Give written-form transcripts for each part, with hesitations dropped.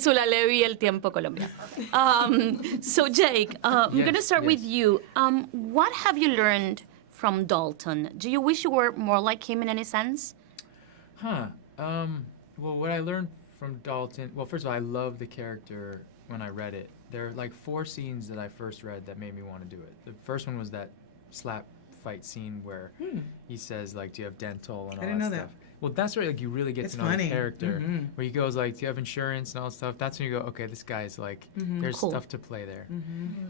Úrsula Levy, El Tiempo Colombia. So Jake, I'm Yes, going to start yes. with you. What have you learned from Dalton? Do you wish you were more like him in any sense? Well, what I learned from Dalton, well, first of all, I love the character when I read it. There are like 4 scenes that I first read that made me want to do it. The first one was that slap fight scene where he says, like, do you have dental and all didn't know stuff. that. Well, that's where like you really get It's to know funny. the character. Mhm. Where he goes like, do you have insurance and all that stuff. That's when you go, okay, this guy's like, there's Cool. stuff to play there.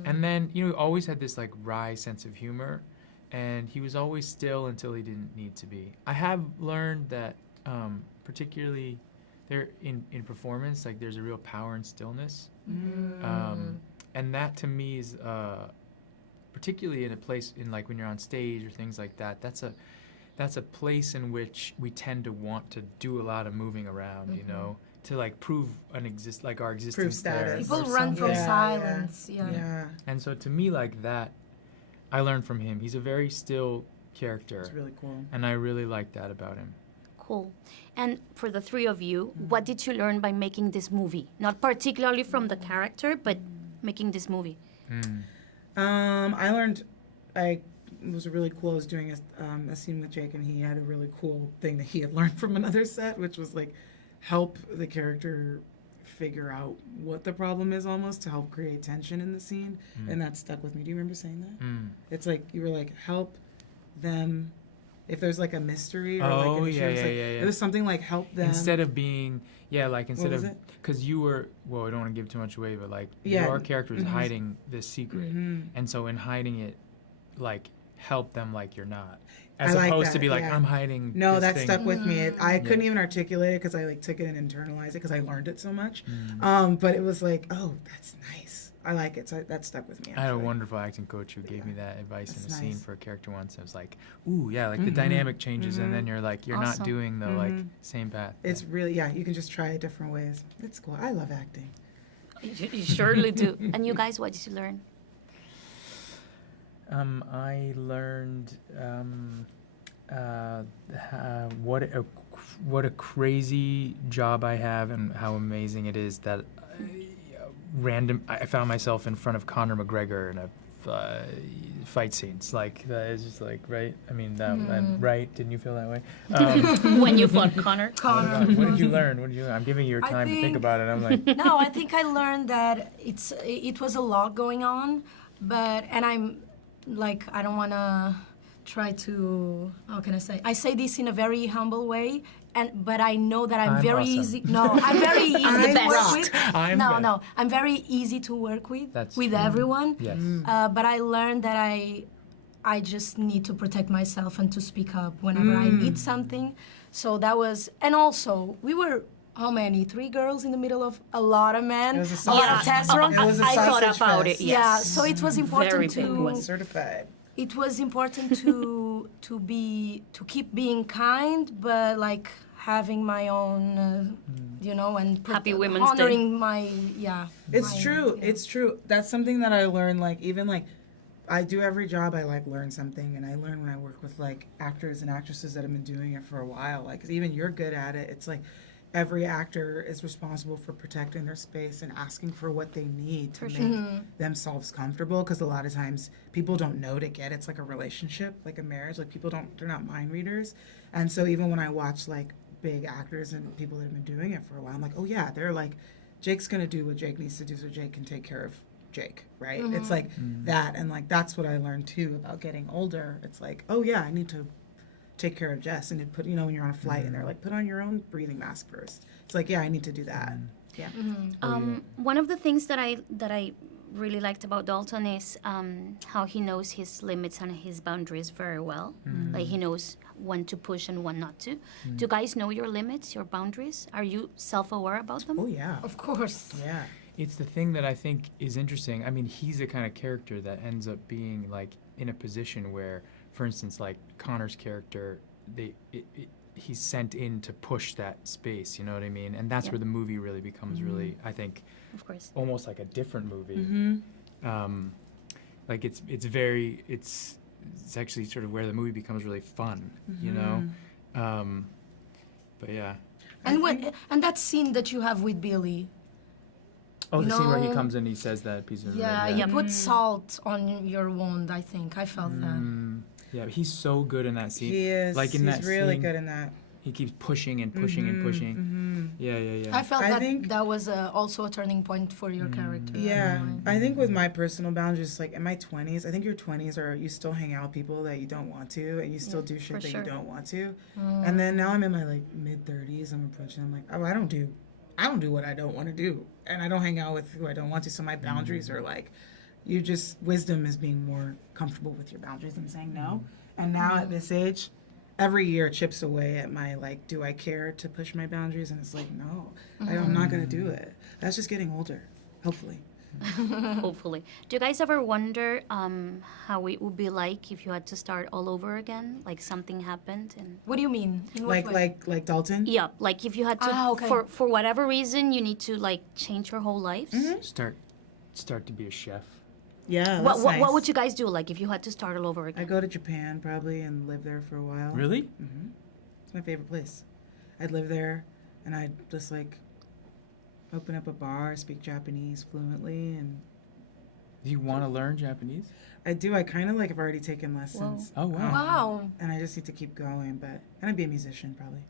And then, you know, he always had this like wry sense of humor, and he was always still until he didn't need to be. I have learned that particularly there in performance, like there's a real power in stillness. And that to me is particularly in a place in like when you're on stage or things like that, that's a place in which we tend to want to do a lot of moving around, you know, to like prove our existence. Prove status. there. People Or run from something. silence. Yeah. Yeah. And so to me, like that, I learned from him. He's a very still character, It's really cool. and I really like that about him. Cool. And for the 3 of you, what did you learn by making this movie? Not particularly from the character, but making this movie. I learned, it was really cool. I was doing a scene with Jake, and he had a really cool thing that he had learned from another set, which was like help the character figure out what the problem is, almost to help create tension in the scene. And that stuck with me. Do you remember saying that? It's like you were like, help them. If there's like a mystery or like an issue, it was like, it was something like help them. Instead of being, instead was of, it? because you were, well, I don't want to give too much away, but like Yeah. your character is hiding this secret, and so in hiding it, like help them like you're not, as I like opposed to that, be like yeah. I'm hiding. No, this that thing. stuck with me. I couldn't even articulate it because I like took it and internalized it because I learned it so much. But it was like, oh, that's nice. I like it. So that stuck with me. I had a actually. wonderful acting coach who gave me that advice in a That's scene nice. for a character once. I was like, ooh, yeah, like the dynamic changes, and then you're like, you're Awesome. not doing the like same path. It's really, you can just try it different ways. It's cool. I love acting. You surely do. And you guys, what did you learn? I learned what a crazy job I have, and how amazing it is that I found myself in front of Conor McGregor in a fight scenes. Like it's just like right. I mean, right? Didn't you feel that way? When you fought Connor? What did you learn? What did you learn? I'm giving you your time to think about it. I'm like, No, I think I learned that it was a lot going on, and I'm like, I don't want to try to, how can I say? I say this in a very humble way, but I know that I'm very awesome. easy. No, I'm very easy to work with. I'm good. I'm very easy to work with That's everyone. yes. But I learned that I just need to protect myself and to speak up whenever I need something. So that was, and also we were. How many? 3 girls in the middle of a lot of men, It was a a lot sausage- of testosterone. It was a I thought sausage about fest. it, Yeah, yes. so it was Very important big to. one. Certified. It was important to keep being kind, but like having my own, and Happy Women's Day. honoring my It's my- true. yeah. It's true. That's something that I learned. Like even like, I do every job. I like learn something, and I learn when I work with like actors and actresses that have been doing it for a while. Like 'cause even you're good at it. It's like every actor is responsible for protecting their space and asking for what they need to make themselves comfortable. Because a lot of times people don't know to get. It's like a relationship, like a marriage. Like people don't. They're not mind readers. And so even when I watch like big actors and people that have been doing it for a while, I'm like, oh yeah, they're like, Jake's gonna do what Jake needs to do so Jake can take care of Jake, right? It's like that, and like that's what I learned too about getting older. It's like, oh yeah, I need to take care of Jess, and to put, when you're on a flight and they're like, put on your own breathing mask first. It's like, yeah, I need to do that. Yeah. One of the things that I really liked about Dalton is how he knows his limits and his boundaries very well. Like he knows when to push and when not to. Do you guys know your limits, your boundaries? Are you self-aware about them? Oh yeah. Of course. Yeah. It's the thing that I think is interesting. I mean, he's the kind of character that ends up being like in a position where, for instance, like Connor's character, he's sent in to push that space. You know what I mean? And that's where the movie really becomes really, I think, Of course. almost like a different movie. Like it's actually sort of where the movie becomes really fun. You know? But yeah. And that scene that you have with Billy, Oh, You the scene where he know? comes and he says that piece of Yeah, yeah. you put salt on your wound, I think. I felt that. Yeah, he's so good in that scene. He is. Like in He's that really scene, good in that. he keeps pushing and pushing and pushing. Yeah. I felt I that think- that was also a turning point for your character. Yeah, I think with my personal boundaries, like in my 20s, I think your 20s are you still hang out with people that you don't want to, and you still do shit for that sure. you don't want to. And then now I'm in my like mid 30s, I'm approaching. I'm like, oh, I don't do what I don't want to do, and I don't hang out with who I don't want to. So my boundaries are like, wisdom is being more comfortable with your boundaries and saying no. And now at this age, every year chips away at my like, do I care to push my boundaries? And it's like, no, I'm not gonna do it. That's just getting older, hopefully. Hopefully. Do you guys ever wonder how it would be like if you had to start all over again? Like something happened and What do you mean? In what way? Like Dalton. yeah, like if you had to Okay. for whatever reason you need to like change your whole lives. Start to be a chef. Yeah. What that's what, nice. what would you guys do like if you had to start all over I again? go to Japan probably and live there for a while. Really? It's my favorite place. I'd live there and I'd just like open up a bar, speak Japanese fluently, and Do you want to learn Japanese? I do. I kind of like have already taken lessons. Oh wow. Wow. And I just need to keep going, and I'd be a musician probably.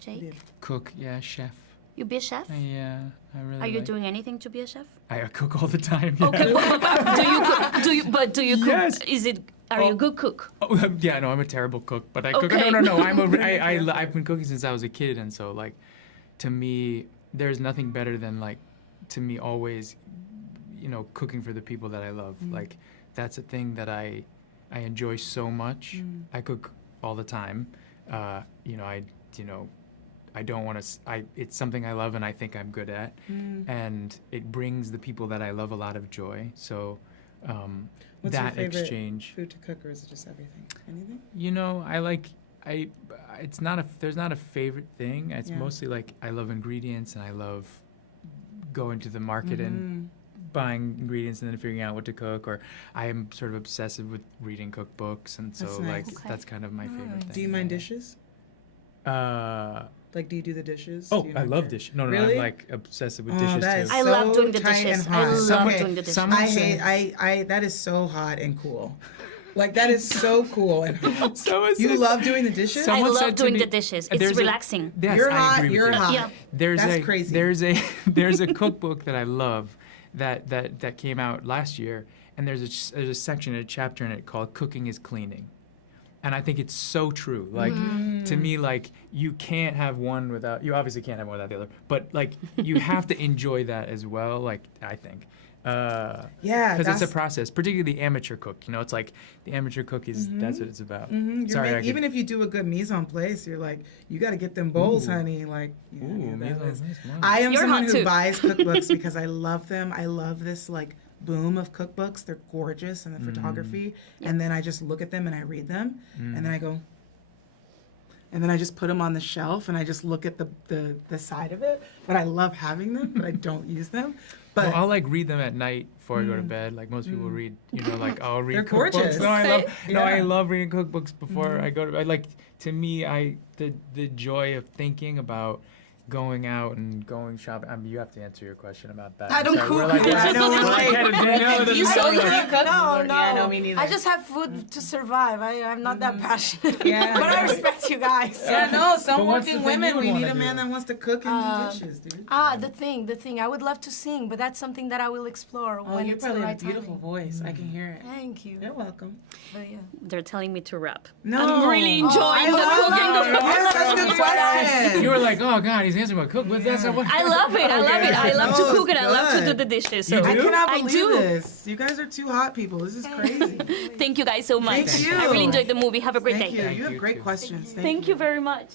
Jake, Cook, yeah, chef. you be a chef? Yeah, I really. Are you like- doing anything to be a chef? I cook all the time. Yeah. Okay, do you cook? Yes. Is it? Are you a good cook? Oh, yeah, no, I'm a terrible cook, but I cook. Okay. No, I've been cooking since I was a kid, and so like, to me, there's nothing better than like, to me, always, cooking for the people that I love. Like, that's a thing that I enjoy so much. I cook all the time. I don't want to. It's something I love and I think I'm good at, and it brings the people that I love a lot of joy. So. What's That your favorite exchange. food to cook, or is it just everything? Anything? It's not there's not a favorite thing. It's Yeah. mostly like I love ingredients and I love going to the market and buying ingredients and then figuring out what to cook, or I am sort of obsessive with reading cookbooks, and so That's nice. like Okay. that's kind of my favorite thing. Do you mind dishes? Like, do you do the dishes? Oh, Do you I know love your- dishes. No, Really? I'm like obsessive with Oh, dishes that too. is I love so doing the tight dishes. and I hot. love Someone- doing the dishes. someone I said- hate. I. That is so hot and cool. Like that is so cool and hot. Someone You said- love doing the dishes? I Someone love said to doing me- the dishes. It's there's a- relaxing. Yes, You're I hot. agree with You're you. hot. Yeah. That's crazy. There's a cookbook that I love that came out last year, and there's a section, a chapter in it called "Cooking is Cleaning," and I think it's so true. Like to me, like you can't have one without. You obviously can't have one without the other, but like you have to enjoy that as well. Like I think. Yeah, because it's a that's- process, particularly the amateur cook. It's like the amateur cook is that's what it's about. Sorry, I Even if you do a good mise en place, you're like, you got to get them bowls, honey. Like, yeah, Ooh, that mise en is- place, wow. I am You're someone hot who too. buys cookbooks because I love them. I love this like boom of cookbooks. They're gorgeous and the photography, and then I just look at them and I read them, and then I go. And then I just put them on the shelf, and I just look at the side of it. But I love having them, but I don't use them. But Well, I'll like read them at night before I go to bed. Like most people read, like I'll read They're cookbooks. gorgeous. No, I Yeah. love reading cookbooks before I go to bed. Like to me, the joy of thinking about going out and going shopping. I mean, you have to answer your question about that. I don't Sorry, we're cook. like, I yeah, just- no, we're like, Like, yeah, Danielle doesn't you know. don't Like, cook? No, Yeah, no, me neither. I just have food to survive. I'm not that passionate. Yeah. But I respect you guys. Yeah, no, some But what's the working thing women, you would we wanna need a do? man that wants to cook and do dishes, dude. The thing. I would love to sing, but that's something that I will explore Oh, when you it's the probably right have a beautiful timing. voice. I can hear it. Thank you. You're welcome. But yeah. They're telling me to rap. No. I'm really enjoying I the love cooking. that. Yes, that's a good question. You were like, oh God, he's answering about cookbooks. That's what. I love it. I love it. I love to Oh, cook and I love to do good. the dishes. You So I do? cannot I believe do. this. You guys are two hot people. This is crazy. thank you guys so much. Thank you. I really enjoyed the movie. Have a great Thank day. you. Thank You have you, great too. questions. Thank you very much.